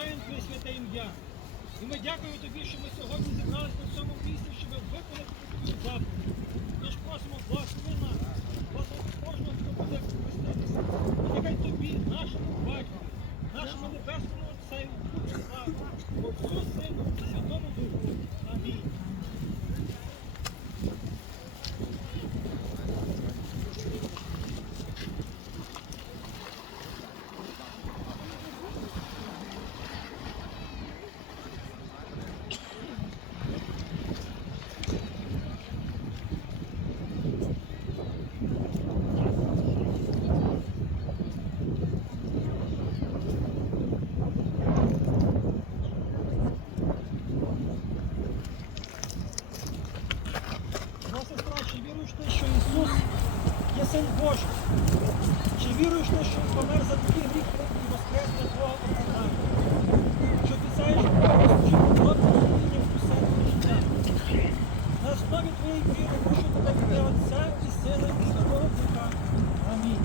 величаємо Твоє святе ім'я. І ми дякуємо Тобі, що ми сьогодні зібралися на цьому місці, щоб виконати Твою заповідь. Тож просимо, благослови нас, благослови кожного, хто буде хреститися. Нехай Тобі, нашому батьку, нашому небесному Отцеві, слава, Отцю, Сину Святому Духу. Амінь. Моя сестра, чи віруєш ти, що Ісус є Син Божий? Чи віруєш ти, що помер за твій гріх і воскрес для твого оправдання? Що обіцяєш Богу служити добрим служінням усе життя? На основі твоєї віри прошу тебе від Отця і Сина і Святого Духа. Амінь.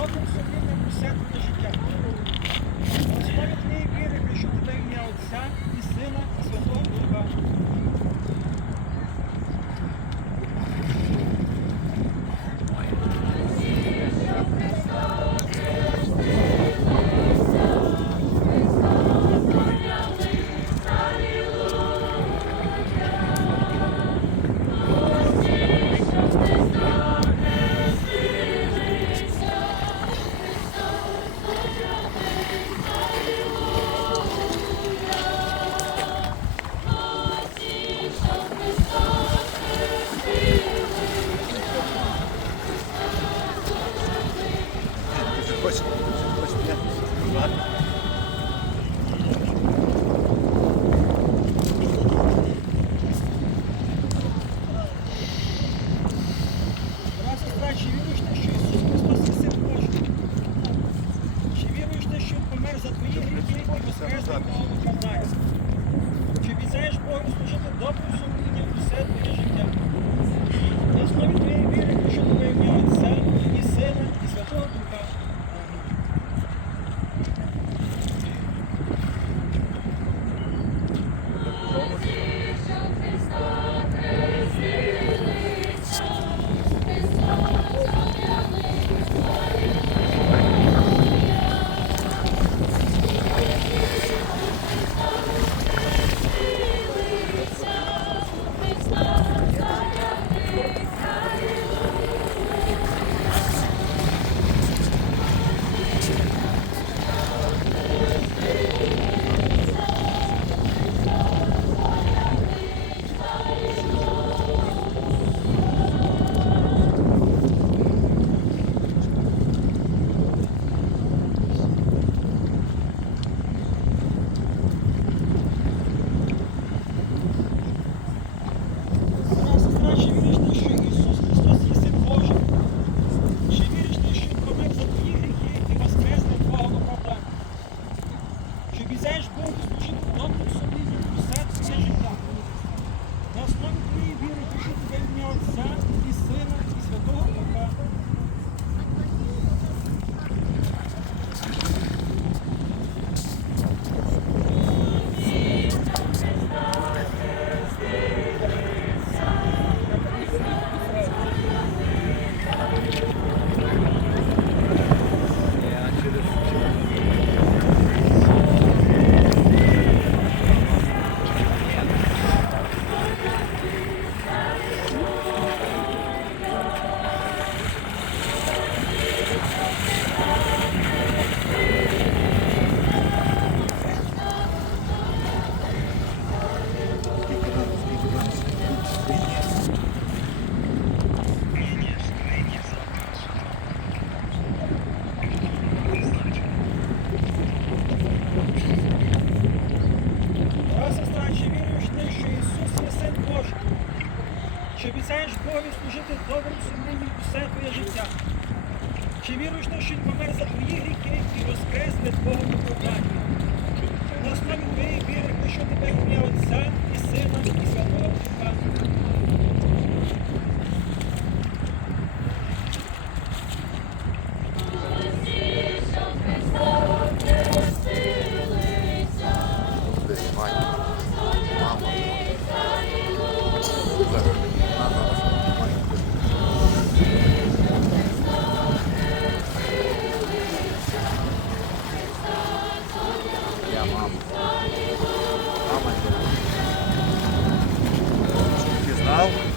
Згодом собі на всякого життя. Господь в неї вірить, що тебе ім'я Отця і Сина, і Святого Духа. На основі твоєї віри, що тебе ім'я Отця і Сина, і Святого Духа. моя мама. Мама. Щоб ти знав.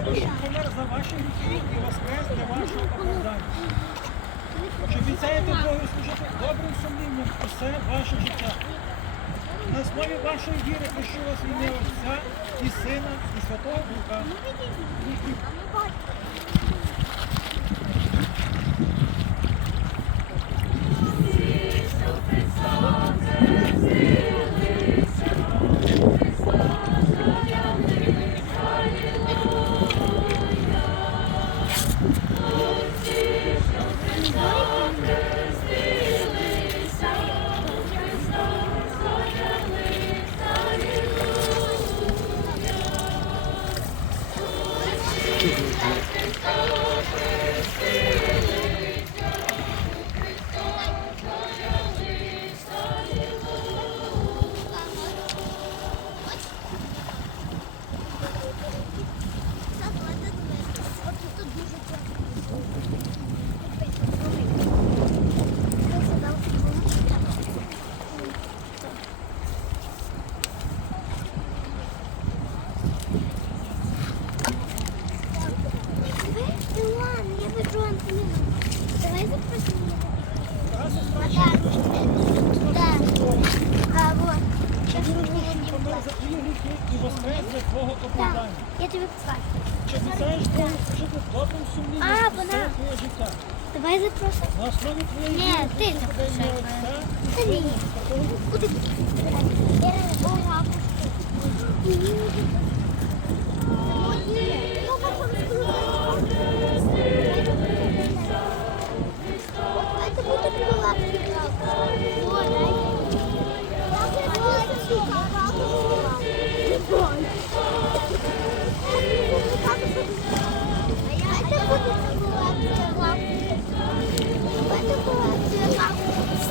Помер за ваші гріхи і воскрес для вашого оправдання. Чи обіцяєте Богу служити добрим сумлінням усе ваше життя? На основі вашої віри прощу вас ім'я Отця і Сина, і Святого Духа. А, вона. Давай запросимо. На основі твоєї Ні, ти запросимо. Та ні. Куди? Я не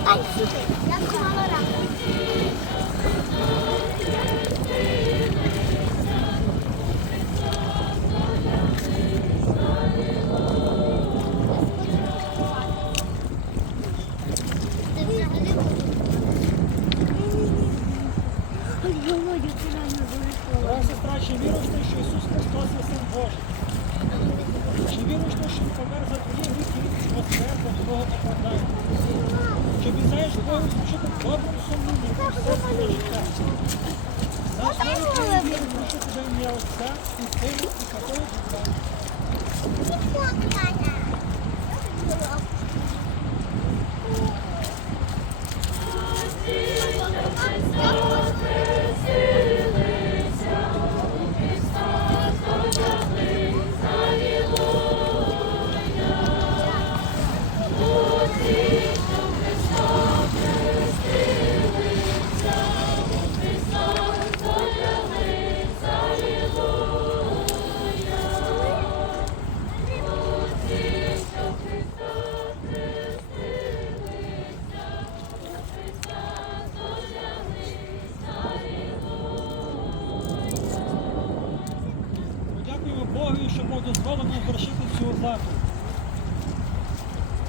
Чи віруєш ти, що Ісус Христос є Син Божий? Чи віруєш ти, що Він помер за твої гріхи і воскрес до твого оправдання? Чи обіцяєш Богу служити в доброму сумлінні все своє життя? Наш навіть не віримо, що тебе ім'я Отця і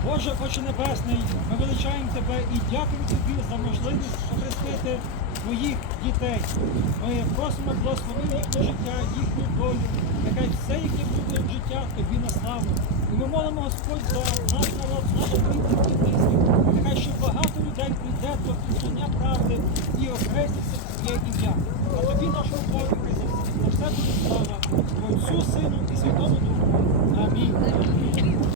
Боже, Отче Небесний, ми величаємо Тебе і дякуємо Тобі за можливість охрестити Твоїх дітей. Ми просимо благослови їхнє життя, їхню долю. Нехай все їхнє буде життя Тобі на славу. І ми молимо Господь за наш народ, за наш український. Нехай ще багато людей прийде до пізнання правди і охреститься в Твоє ім'я. А тобі нашого Бога за все тобі слава, Отцю, Сину і Святому Духу. Амінь.